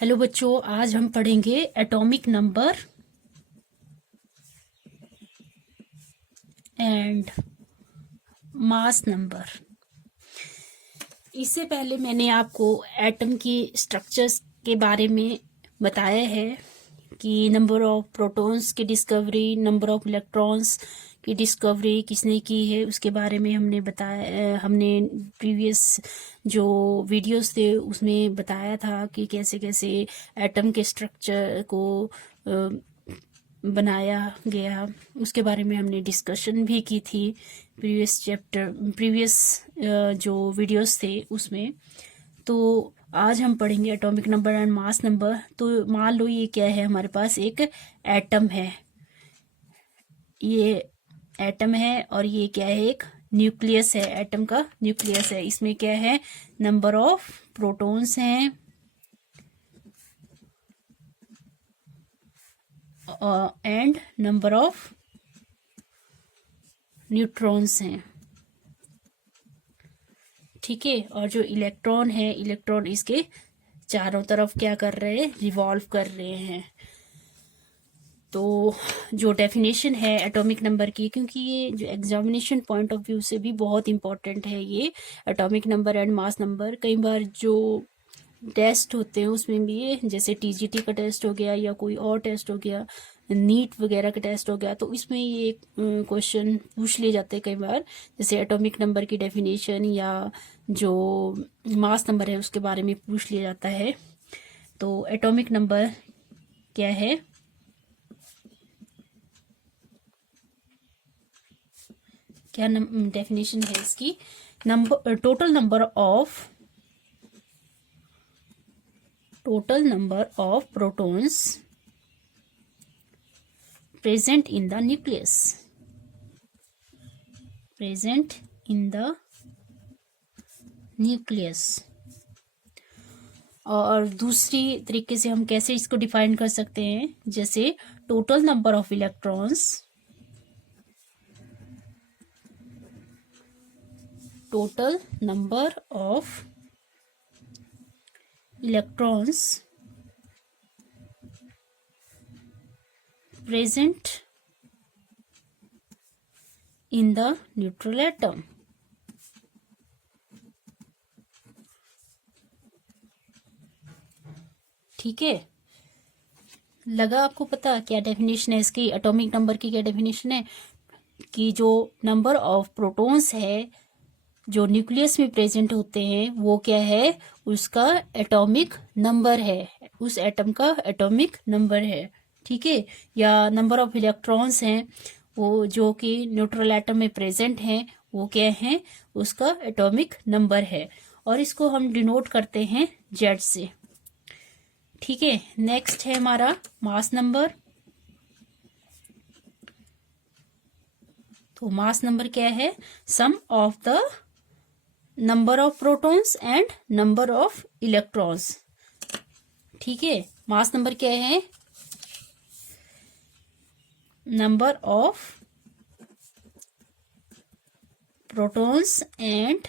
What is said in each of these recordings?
Hello बच्चों, आज हम पढ़ेंगे atomic number and mass number. इससे पहले मैंने आपको एटम की स्ट्रक्चर्स के बारे में बताया है कि नंबर ऑफ प्रोटॉन्स की डिस्कवरी, नंबर ऑफ इलेक्ट्रॉन्स की डिस्कवरी किसने की है उसके बारे में हमने बताया। हमने प्रीवियस जो वीडियोस थे उसमें बताया था कि कैसे कैसे एटम के स्ट्रक्चर को बनाया गया, उसके बारे में हमने डिस्कशन भी की थी प्रीवियस जो वीडियोस थे उसमें। तो आज हम पढ़ेंगे atomic number and mass number. तो मान लो ये क्या है, हमारे पास एक एटम है, ये एटम है और ये क्या है, एक न्यूक्लियस है, एटम का न्यूक्लियस है। इसमें क्या है, नंबर ऑफ प्रोटॉन्स हैं एंड नंबर ऑफ न्यूट्रॉन्स हैं, ठीक है। और जो इलेक्ट्रॉन है, इलेक्ट्रॉन इसके चारों तरफ क्या कर रहे हैं, रिवॉल्व कर रहे हैं। तो जो डेफिनेशन है एटॉमिक नंबर की, क्योंकि ये जो एग्जामिनेशन पॉइंट ऑफ व्यू से भी बहुत इंपॉर्टेंट है ये atomic number and mass number. कई बार जो टेस्ट होते हैं उसमें भी ये, जैसे टीजीटी का टेस्ट हो गया या कोई और टेस्ट हो गया, नीट वगैरह का टेस्ट हो गया, तो इसमें ये क्वेश्चन पूछ लिए जाते हैं कई बार, जैसे एटॉमिक नंबर की डेफिनेशन या जो मास नंबर है उसके बारे में पूछ लिया जाता है। तो एटॉमिक नंबर क्या है, क्या डेफिनेशन है इसकी, number total number of protons present in the nucleus, present in the nucleus। और दूसरी तरीके से हम कैसे इसको डिफाइन कर सकते हैं, जैसे total number of electrons, total number of electrons present in the neutral atom। ठीक है, लगा आपको पता क्या डेफिनेशन है इसकी, एटॉमिक नंबर की क्या डेफिनेशन है, कि जो नंबर ऑफ प्रोटॉन्स है जो न्यूक्लियस में प्रेजेंट होते हैं वो क्या है, उसका एटॉमिक नंबर है, उस एटम का एटॉमिक नंबर है, ठीक है। या नंबर ऑफ इलेक्ट्रॉन्स हैं वो जो कि न्यूट्रल एटम में प्रेजेंट हैं, वो क्या है, उसका एटॉमिक नंबर है। और इसको हम डिनोट करते हैं जेड से, ठीक है। नेक्स्ट है हमारा मास नंबर। तो मास नंबर क्या है, sum of the number of protons and number of electrons, ठीक है। मास नंबर क्या है, number of protons and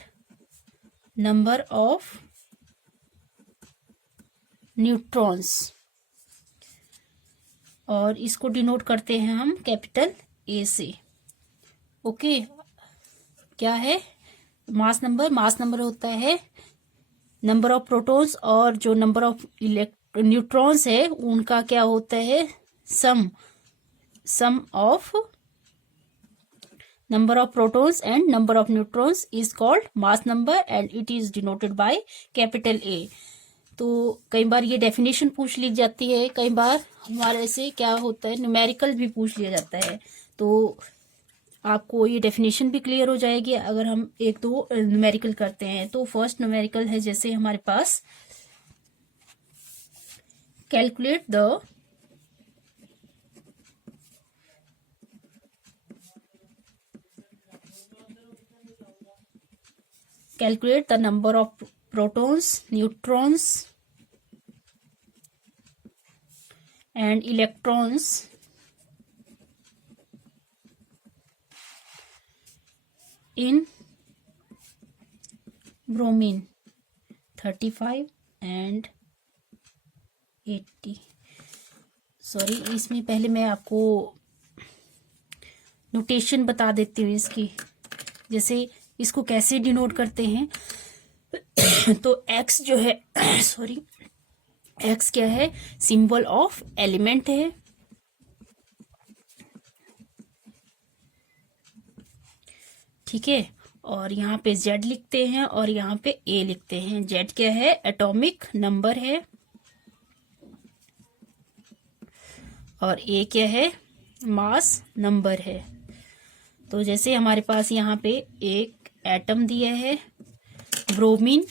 number of neutrons, और इसको डिनोट करते हैं हम कैपिटल ए से, ओके। क्या है मास नंबर होता है नंबर ऑफ प्रोटॉन्स और जो नंबर ऑफ न्यूट्रॉन्स है उनका क्या होता है, sum of number of protons and number of neutrons is called mass number and it is denoted by capital A। तो कई बार ये डेफिनेशन पूछ ली जाती है, कई बार हमारे से क्या होता है, न्यूमेरिकल भी पूछ लिया जाता है। तो आपको ये डेफिनेशन भी क्लियर हो जाएगी अगर हम एक दो न्यूमेरिकल करते हैं। तो फर्स्ट न्यूमेरिकल है, जैसे हमारे पास calculate the number of protons, neutrons and electrons in bromine 35 and 80, sorry, इसमें पहले मैं आपको नोटेशन बता देती हूँ इसकी, जैसे इसको कैसे डिनोट करते हैं। तो x जो है सॉरी, x क्या है, सिंबल ऑफ एलिमेंट है। ठीक है, और यहाँ पे z लिखते हैं और यहाँ पे a लिखते हैं। z क्या है, एटॉमिक नंबर है, और a क्या है, मास नंबर है। तो जैसे हमारे पास यहाँ पे एक एटम दिया है ब्रोमीन,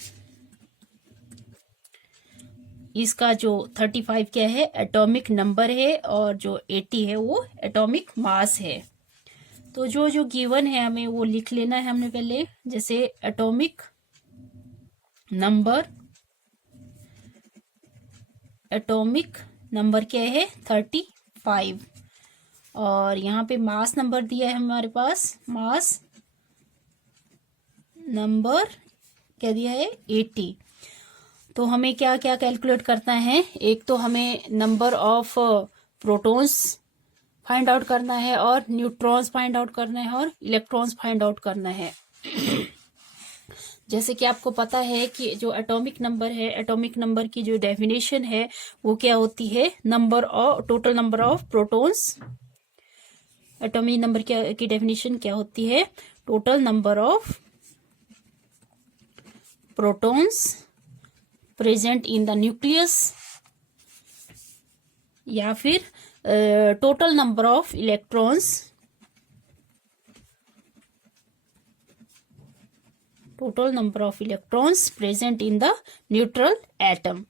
इसका जो 35 क्या है, एटॉमिक नंबर है, और जो 80 है वो एटॉमिक मास है। तो जो जो गिवन है हमें वो लिख लेना है हमने पहले। जैसे एटॉमिक नंबर क्या है, 35, और यहाँ पे मास नंबर दिया है हमारे पास, मास नंबर क्या दिया है, 80। तो हमें क्या क्या कैलकुलेट करना है, एक तो हमें number of protons find out करना है, और न्यूट्रॉन्स फाइंड आउट करना है, और इलेक्ट्रॉन्स फाइंड आउट करना है। जैसे कि आपको पता है कि जो एटॉमिक नंबर है, एटॉमिक नंबर की जो डेफिनेशन है वो क्या होती है, total number of protons. Atomic number की डेफिनेशन क्या होती है, total number of protons present in the nucleus, या फिर total number of electrons, present in the neutral atom.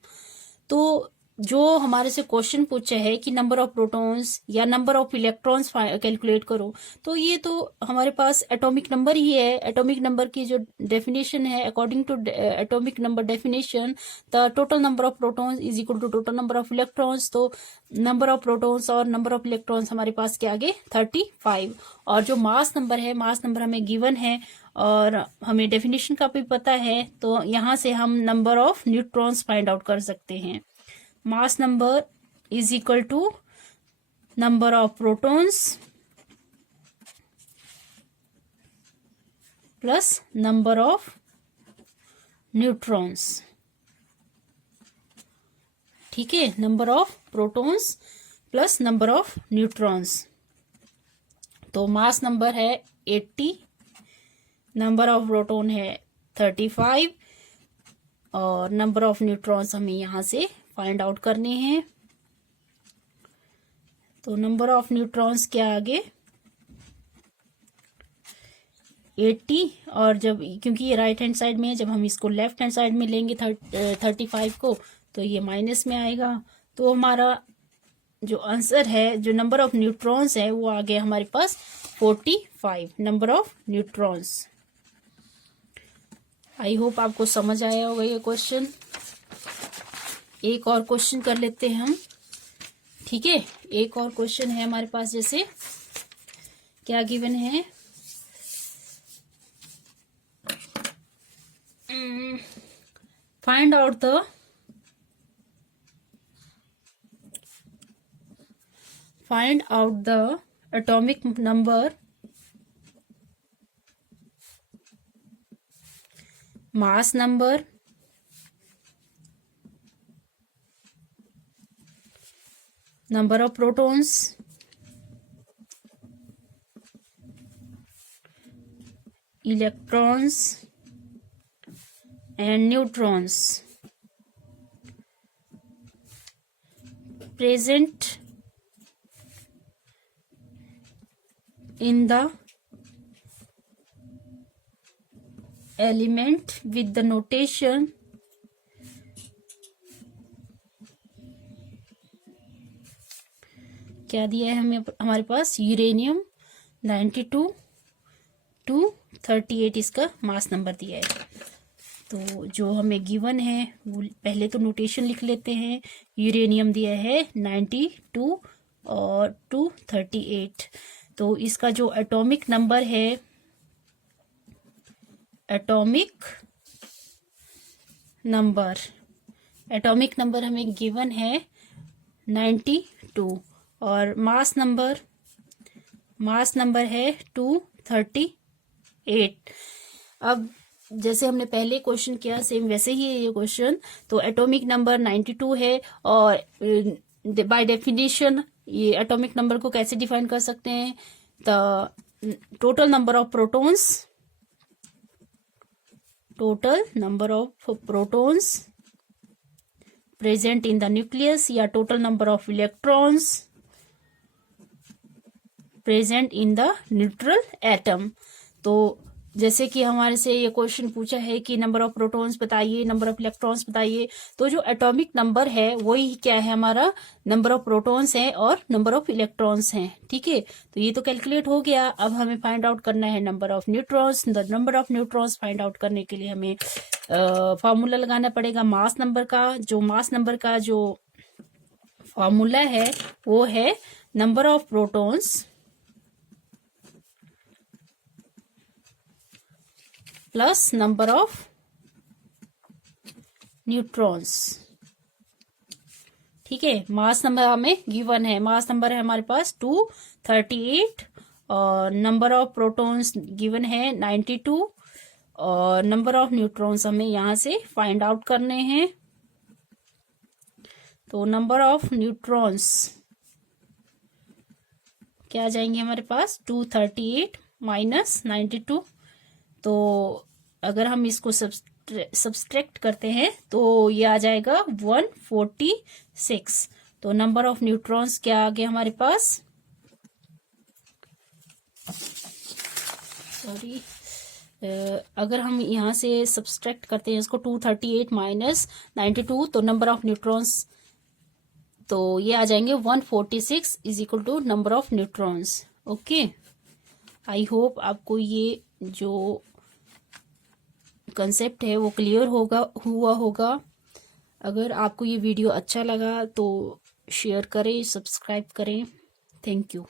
तो जो हमारे से क्वेश्चन पूछा है कि नंबर ऑफ प्रोटॉन्स या नंबर ऑफ इलेक्ट्रॉन्स कैलकुलेट करो, तो ये तो हमारे पास एटॉमिक नंबर ही है। एटॉमिक नंबर की जो डेफिनेशन है, according to atomic number definition, the total number of protons is equal to total number of electrons. तो नंबर ऑफ प्रोटॉन्स और नंबर ऑफ इलेक्ट्रॉन्स हमारे पास क्या आ गए, 35। और जो मास नंबर है, मास नंबर हमें गिवन है और हमें डेफिनेशन का भी पता है, तो यहाँ से हम number of neutrons find out कर सकते हैं। Mass number is equal to number of protons plus number of neutrons. ठीक है, number of protons plus number of neutrons. तो मास नंबर है 80, नंबर ऑफ प्रोटॉन है 35, और नंबर ऑफ न्यूट्रॉन्स हमें यहां से फाइंड आउट करने हैं। तो नंबर ऑफ न्यूट्रॉन्स क्या आगे, 80, और जब क्योंकि ये राइट हैंड साइड में है, जब हम इसको लेफ्ट हैंड साइड में लेंगे 35 को, तो ये माइनस में आएगा। तो हमारा जो आंसर है, जो नंबर ऑफ न्यूट्रॉन्स है, वो आ गया हमारे पास 45, number of neutrons. I hope आपको समझ आया होगा ये क्वेश्चन। एक और क्वेश्चन कर लेते हैं हम। ठीक है, एक और क्वेश्चन है हमारे पास, जैसे क्या गिवन है, find out the atomic number, mass number, number of protons, electrons and neutrons present in the element with the notation क्या दिया है हमें, हमारे पास यूरेनियम 92 to 38 इसका मास नंबर दिया है। तो जो हमें गिवन है वो पहले तो नोटेशन लिख लेते हैं। यूरेनियम दिया है 92 और 238। तो इसका जो एटॉमिक नंबर है, एटॉमिक नंबर हमें गिवन है 92 और मास नंबर है 238। अब जैसे हमने पहले क्वेश्चन किया सेम वैसे ही है ये क्वेश्चन। तो एटॉमिक नंबर 92 है और बाय डेफिनेशन ये एटॉमिक नंबर को कैसे डिफाइन कर सकते हैं? The total number of protons present in the nucleus या total number of electrons present in the neutral atom. तो जैसे कि हमारे से ये क्वेश्चन पूछा है कि नंबर ऑफ प्रोटॉन्स बताइए, नंबर ऑफ इलेक्ट्रॉन्स बताइए, तो जो एटॉमिक नंबर है वही क्या है हमारा नंबर ऑफ प्रोटॉन्स है और नंबर ऑफ इलेक्ट्रॉन्स हैं। ठीक है, तो ये तो कैलकुलेट हो गया। अब हमें फाइंड आउट करना है number of neutrons. The number of neutrons find out करने के लिए हमें फॉर्मूला लगाना पड़ेगा मास नंबर का। जो मास नंबर का जो फॉर्मूला है वो है number of protons plus number of neutrons. ठीक है, मास नंबर हमें गिवन है, मास नंबर है हमारे पास 238 और नंबर ऑफ प्रोटॉन्स गिवन है 92 और नंबर ऑफ न्यूट्रॉन्स हमें यहां से फाइंड आउट करने हैं। तो नंबर ऑफ न्यूट्रॉन्स क्या आ जाएंगे हमारे पास 238 माइनस 92। तो अगर हम इसको सब्सट्रैक्ट करते हैं तो ये आ जाएगा 146। तो नंबर ऑफ न्यूट्रॉन्स क्या आ गया हमारे पास, सॉरी, अगर हम यहाँ से सब्सट्रैक्ट करते हैं इसको 238 माइनस 92 तो नंबर ऑफ न्यूट्रॉन्स तो ये आ जाएंगे 146 is equal to number of neutrons. Okay, I hope आपको ये जो कंसेप्ट है वो क्लियर हुआ होगा। अगर आपको ये वीडियो अच्छा लगा तो शेयर करें, सब्सक्राइब करें। Thank you.